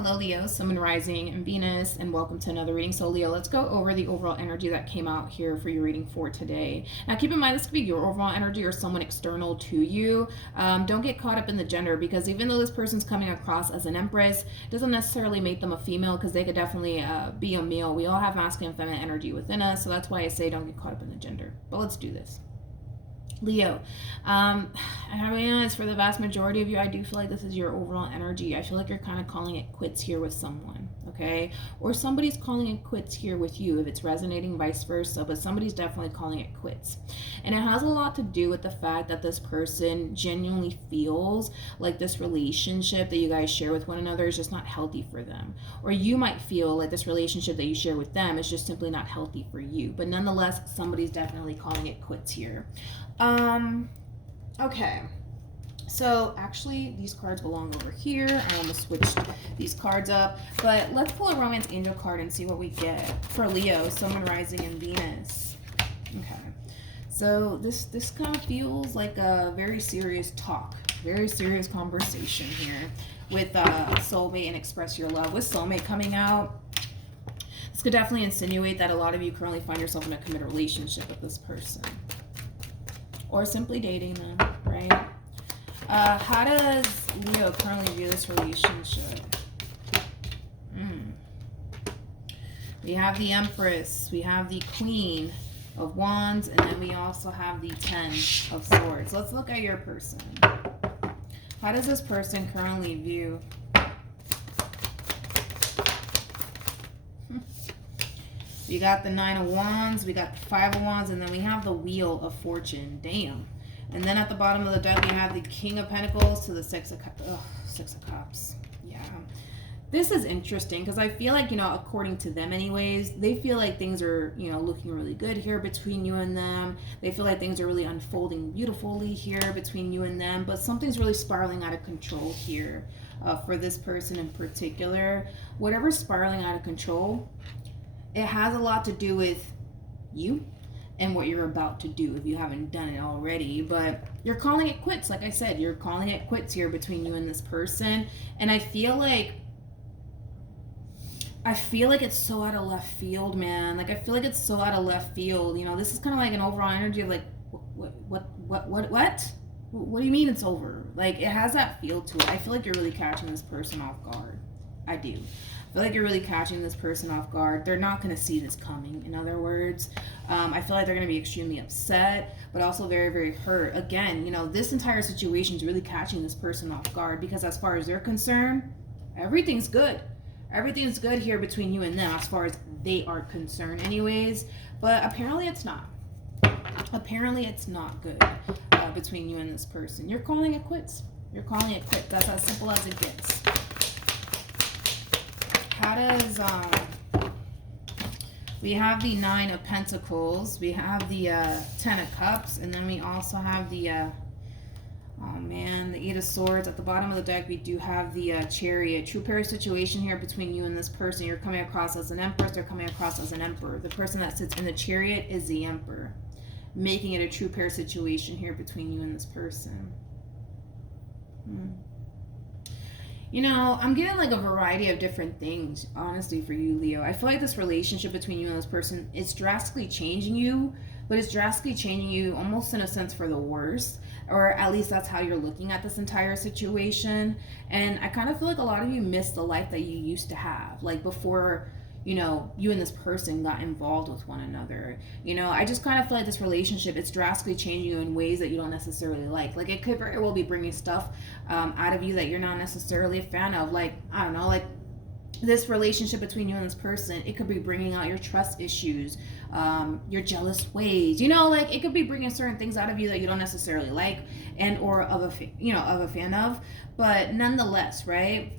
Hello, Leo, Sun, and Rising, and Venus, and welcome to another reading. So, Leo, let's go over the overall energy that came out here for your reading for today. Now, keep in mind, this could be your overall energy or someone external to you. Don't get caught up in the gender, because even though this person's coming across as an empress, it doesn't necessarily make them a female, because they could definitely be a male. We all have masculine and feminine energy within us, so that's why I say don't get caught up in the gender. But let's do this. Leo, and I'll be honest, for the vast majority of you, I do feel like this is your overall energy. I feel like you're kind of calling it quits here with someone, okay? Or somebody's calling it quits here with you, if it's resonating, vice versa, but somebody's definitely calling it quits. And it has a lot to do with the fact that this person genuinely feels like this relationship that you guys share with one another is just not healthy for them. Or you might feel like this relationship that you share with them is just simply not healthy for you. But nonetheless, somebody's definitely calling it quits here. Okay, so actually these cards belong over here. I almost switched these cards up, but let's pull a romance angel card and see what we get for Leo, Sun, Rising, and Venus. Okay, so this kind of feels like a very serious talk, very serious conversation here with soulmate and express your love. With soulmate coming out, this could definitely insinuate that a lot of you currently find yourself in a committed relationship with this person, or simply dating them, right? How does Leo currently view this relationship? We have the Empress, we have the Queen of Wands, and then we also have the Ten of Swords. Let's look at your person. How does this person currently view? We got the Nine of Wands, we got the Five of Wands, and then we have the Wheel of Fortune. Damn. And then at the bottom of the deck, we have the King of Pentacles to the Six of Cups. Yeah. This is interesting because I feel like, according to them anyways, they feel like things are, looking really good here between you and them. They feel like things are really unfolding beautifully here between you and them, but something's really spiraling out of control here for this person in particular. Whatever's spiraling out of control, it has a lot to do with you and what you're about to do if you haven't done it already. But you're calling it quits. Like I said, you're calling it quits here between you and this person. And I feel like it's so out of left field, man. Like, I feel like it's so out of left field. This is kind of like an overall energy of like, what? What do you mean it's over? Like, it has that feel to it. I feel like you're really catching this person off guard. I do. I feel like you're really catching this person off guard. They're not going to see this coming, in other words. I feel like they're going to be extremely upset, but also very, very hurt. Again, this entire situation is really catching this person off guard because as far as they're concerned, everything's good. Everything's good here between you and them as far as they are concerned anyways. But apparently it's not. Apparently it's not good between you and this person. You're calling it quits. You're calling it quits. That's as simple as it gets. How does we have the Nine of Pentacles, we have the Ten of Cups, and then we also have the the Eight of Swords. At the bottom of the deck, we do have the Chariot. True pair situation here between you and this person. You're coming across as an Empress, they're coming across as an Emperor. The person that sits in the Chariot is the Emperor, making it a true pair situation here between you and this person. I'm getting like a variety of different things, honestly, for you, Leo. I feel like this relationship between you and this person is drastically changing you, but it's drastically changing you almost in a sense for the worse, or at least that's how you're looking at this entire situation. And I kind of feel like a lot of you miss the life that you used to have, like before, you and this person got involved with one another. I just kind of feel like this relationship, it's drastically changing you in ways that you don't necessarily like. Like, it could very well be bringing stuff out of you that you're not necessarily a fan of. Like, I don't know, like this relationship between you and this person, it could be bringing out your trust issues, your jealous ways. Like, it could be bringing certain things out of you that you don't necessarily like and or of a fan of. But nonetheless, right?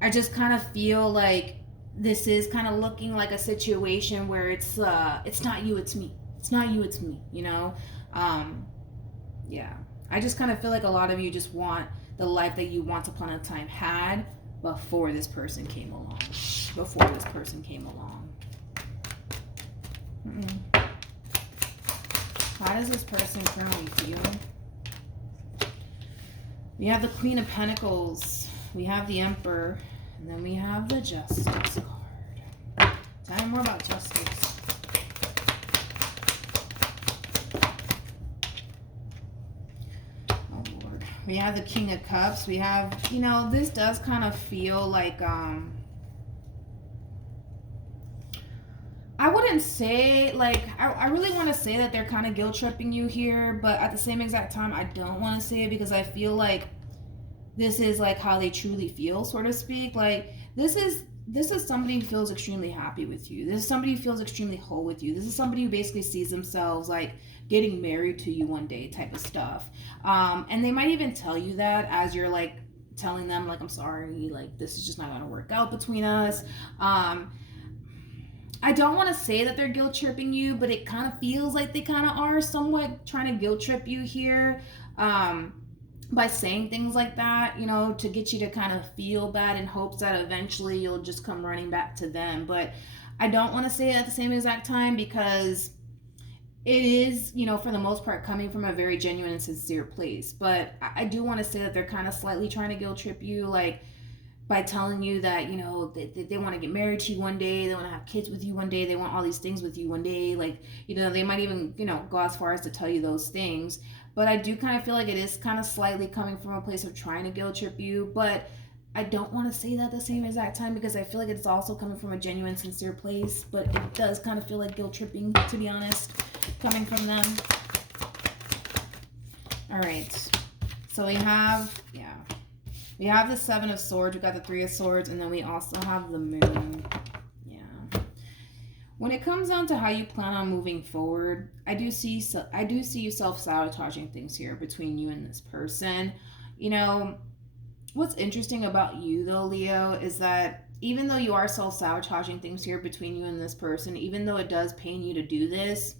I just kind of feel like this is kind of looking like a situation where it's not you, it's me. It's not you, it's me, Yeah. I just kind of feel like a lot of you just want the life that you once upon a time had before this person came along. How does this person currently feel? We have the Queen of Pentacles. We have the Emperor. And then we have the Justice card. Tell me more about Justice. Oh, Lord. We have the King of Cups. We have, you know, this does kind of feel like, I wouldn't say, like, I really want to say that they're kind of guilt tripping you here, but at the same exact time, I don't want to say it because I feel like this is like how they truly feel, so to speak. Like, this is somebody who feels extremely happy with you. This is somebody who feels extremely whole with you. This is somebody who basically sees themselves like getting married to you one day type of stuff. And they might even tell you that as you're like telling them, like, I'm sorry, like, this is just not going to work out between us. I don't want to say that they're guilt tripping you, but it kind of feels like they kind of are somewhat trying to guilt trip you here, by saying things like that, you know, to get you to kind of feel bad in hopes that eventually you'll just come running back to them. But I don't want to say it at the same exact time because it is, you know, for the most part coming from a very genuine and sincere place. But I do want to say that they're kind of slightly trying to guilt trip you, like, by telling you that, you know, they want to get married to you one day, they want to have kids with you one day, they want all these things with you one day. Like, you know, they might even, you know, go as far as to tell you those things. But I do kind of feel like it is kind of slightly coming from a place of trying to guilt trip you. But I don't want to say that at the same exact time because I feel like it's also coming from a genuine, sincere place. But it does kind of feel like guilt tripping, to be honest, coming from them. All right. So we have, we have the Seven of Swords, we got the Three of Swords, and then we also have the Moon. Yeah. When it comes down to how you plan on moving forward, I do see you self-sabotaging things here between you and this person. You know, what's interesting about you though, Leo, is that even though you are self-sabotaging things here between you and this person, even though it does pain you to do this,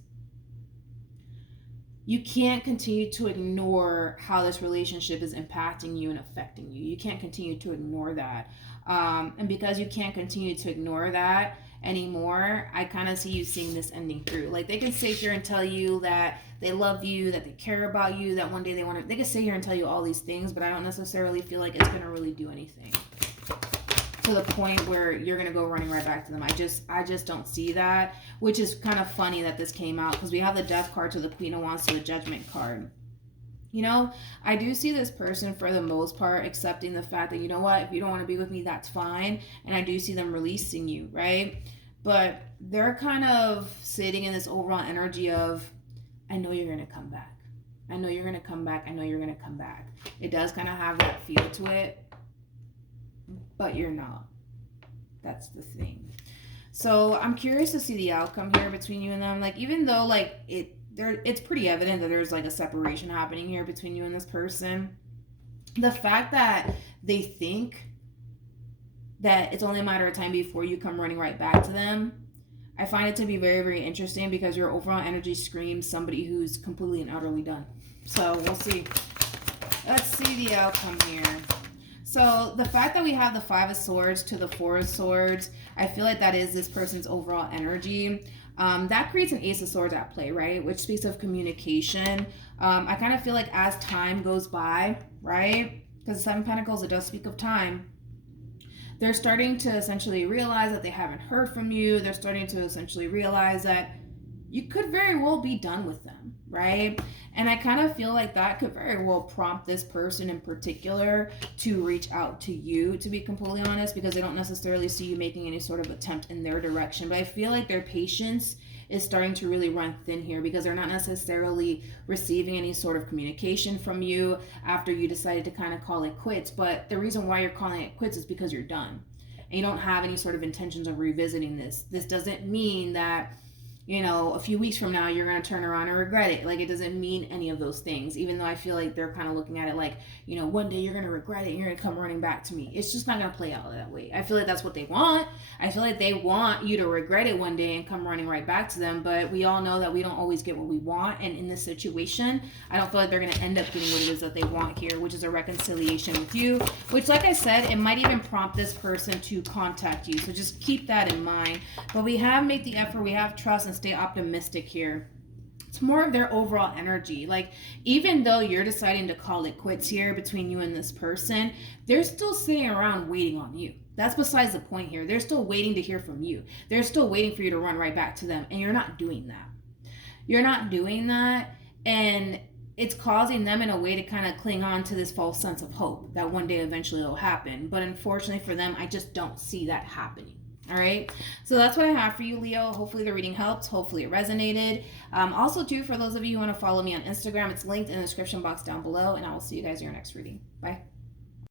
you can't continue to ignore how this relationship is impacting you and affecting you. You can't continue to ignore that. And because you can't continue to ignore that anymore, I kind of see you seeing this ending through. Like, they can sit here and tell you that they love you, that they care about you, that one day they can sit here and tell you all these things, but I don't necessarily feel like it's going to really do anything to the point where you're going to go running right back to them. I just don't see that, which is kind of funny that this came out because we have the Death card to the Queen of Wands to the Judgment card. You know, I do see this person for the most part accepting the fact that, you know what, if you don't want to be with me, that's fine. And I do see them releasing you, right? But they're kind of sitting in this overall energy of, I know you're going to come back. I know you're going to come back. I know you're going to come back. It does kind of have that feel to it. But you're not. That's the thing. So I'm curious to see the outcome here between you and them. Like, even though like it's pretty evident that there's like a separation happening here between you and this person, the fact that they think that it's only a matter of time before you come running right back to them, I find it to be very, very interesting because your overall energy screams somebody who's completely and utterly done. So we'll see. Let's see the outcome here. So the fact that we have the Five of Swords to the Four of Swords, I feel like that is this person's overall energy. That creates an Ace of Swords at play, right? Which speaks of communication. I kind of feel like as time goes by, right? Because the Seven of Pentacles, it does speak of time. They're starting to essentially realize that they haven't heard from you. They're starting to essentially realize that you could very well be done with them, right? And I kind of feel like that could very well prompt this person in particular to reach out to you, to be completely honest, because they don't necessarily see you making any sort of attempt in their direction. But I feel like their patience is starting to really run thin here because they're not necessarily receiving any sort of communication from you after you decided to kind of call it quits. But the reason why you're calling it quits is because you're done and you don't have any sort of intentions of revisiting this. This doesn't mean that, you know, a few weeks from now, you're going to turn around and regret it. Like, it doesn't mean any of those things, even though I feel like they're kind of looking at it like, you know, one day you're going to regret it and you're going to come running back to me. It's just not going to play out that way. I feel like that's what they want. I feel like they want you to regret it one day and come running right back to them. But we all know that we don't always get what we want. And in this situation, I don't feel like they're going to end up getting what it is that they want here, which is a reconciliation with you, which, like I said, it might even prompt this person to contact you. So just keep that in mind. But we have made the effort. We have trust and stay optimistic here. It's more of their overall energy. Like, even though you're deciding to call it quits here between you and this person, they're still sitting around waiting on you. That's besides the point here. They're still waiting to hear from you. They're still waiting for you to run right back to them, and you're not doing that. You're not doing that, and it's causing them in a way to kind of cling on to this false sense of hope that one day eventually it'll happen. But unfortunately for them, I just don't see that happening. All right, so that's what I have for you, Leo. Hopefully the reading helped. Hopefully it resonated. Also, too, for those of you who want to follow me on Instagram, it's linked in the description box down below, and I will see you guys in your next reading. Bye.